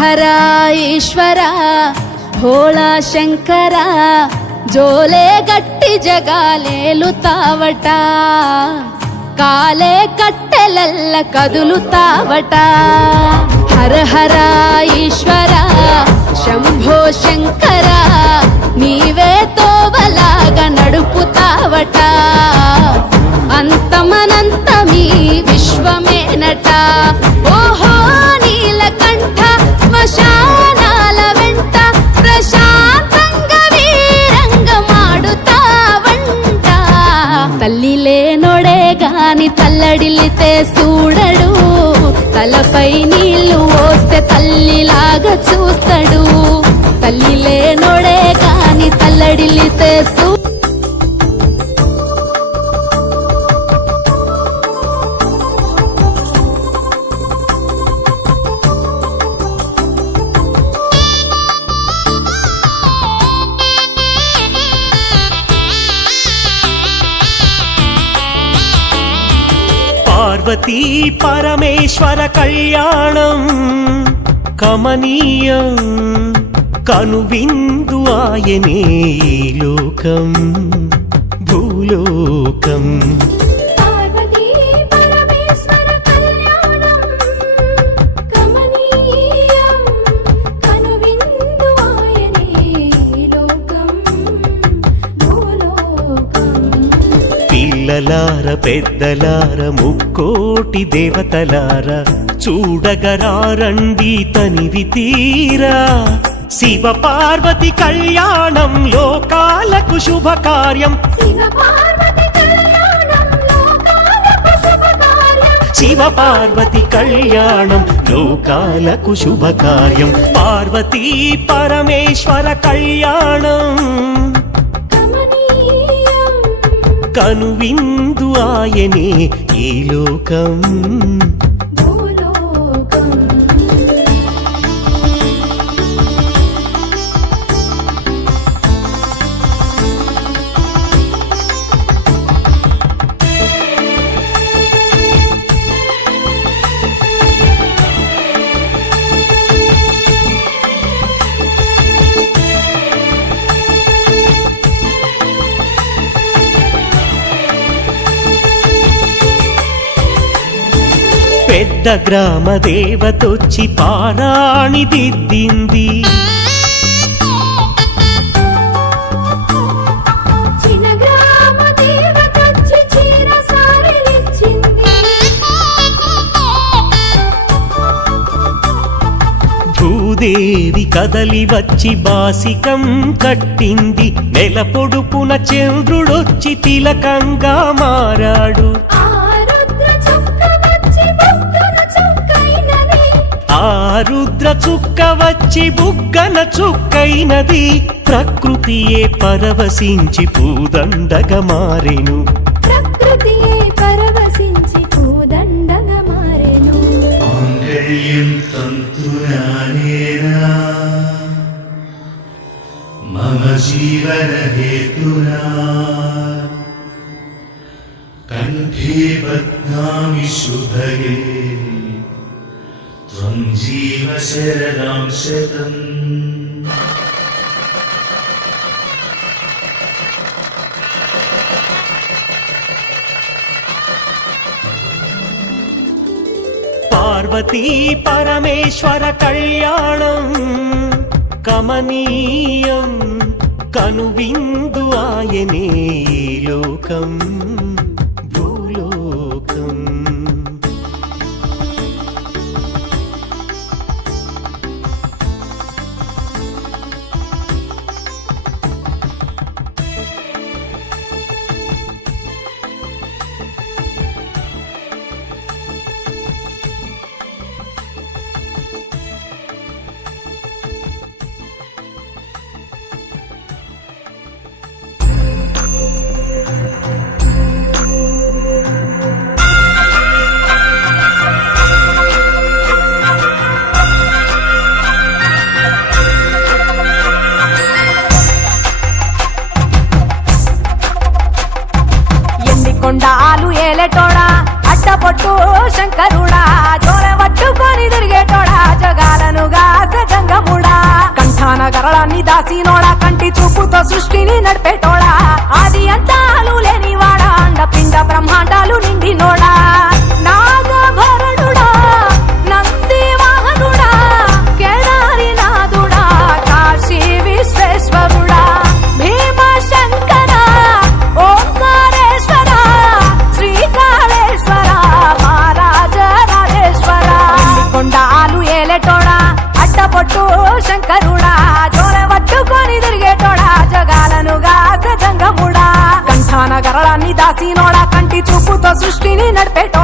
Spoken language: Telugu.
హర ఈశ్వర భోళా శంకర జోలే గట్టి జగాలేలుతావట కాలే కట్టెలల్ల కదులుతావట హర హర ఈశ్వర శంభో శంకర నీవే తోవలాగా నడుపుతావట అంతమనంతమీ విశ్వమేనట ఓహో నీలకంఠ శ్మశానాల వెంట ప్రశాంతంగా వీరంగమాడుతావంట తల్లి లేనోడే గాని తల్లడిల్లితే చూడడు తలపై నీళ్లు పోస్తే తల్లిలాగా చూస్తాడు తల్లి లేనోడే గాని తల్లడిల్లితే పార్వతీ పరమేశ్వర కళ్యాణం కమనీయం కనువిందు ఆయనే లోకం భూలోకం పిల్లలార పెద్దలార ముక్కోటి దేవతలార చూడగరారండి తనివి తీరా శివ పార్వతి కళ్యాణం లోకాలకు శుభకార్యం శివ పార్వతి కళ్యాణం లోకాలకు శుభకార్యం పార్వతీ పరమేశ్వర కళ్యాణం కనువిందు ఆయనే ఈ లోకం పెద్ద గ్రామ దేవతొచ్చి పారాణి దిద్దింది భూదేవి కదలి వచ్చి బాసికం కట్టింది నెల పొడుపున చంద్రుడొచ్చి తిలకంగా మారాడు ఆ రుద్ర చుక్క వచ్చి బుగ్గన చుక్కైనది ప్రకృతియే పరవశించి పూదండగా మారెను మమ జీవన హేతునా కంఠే బధ్నామి శుభగే త్వం జీవ శరదాం శతం పార్వతీ పరమేశ్వర కళ్యాణం కమనీయం కనువిందు ఆయనే లోకం భూలోకం గరళాన్ని దాసినోడా కంటి చూపుతో సృష్టిని నడిపేటోడా ఆది అంతాలు లేనివాడా అండపిండ బ్రహ్మాండాలు నిండినోడా నాగభరణుడా నంది వాహనుడా కేదారి నాథుడా కాశీ విశ్వేశ్వరుడా భీమశంకర ఓంకారేశ్వర శ్రీకాళేశ్వర మహారాజ రాజేశ్వర కొండాలు ఏలేటోడా అడ్డపొట్టు శంకరుడా జోర పట్టుకొని తిరిగేటోడా జగాలను గాస జంగముడా కంఠాన గరళాన్ని దాసినోడా కంటి చూపుతో సృష్టిని నడిపేటోడా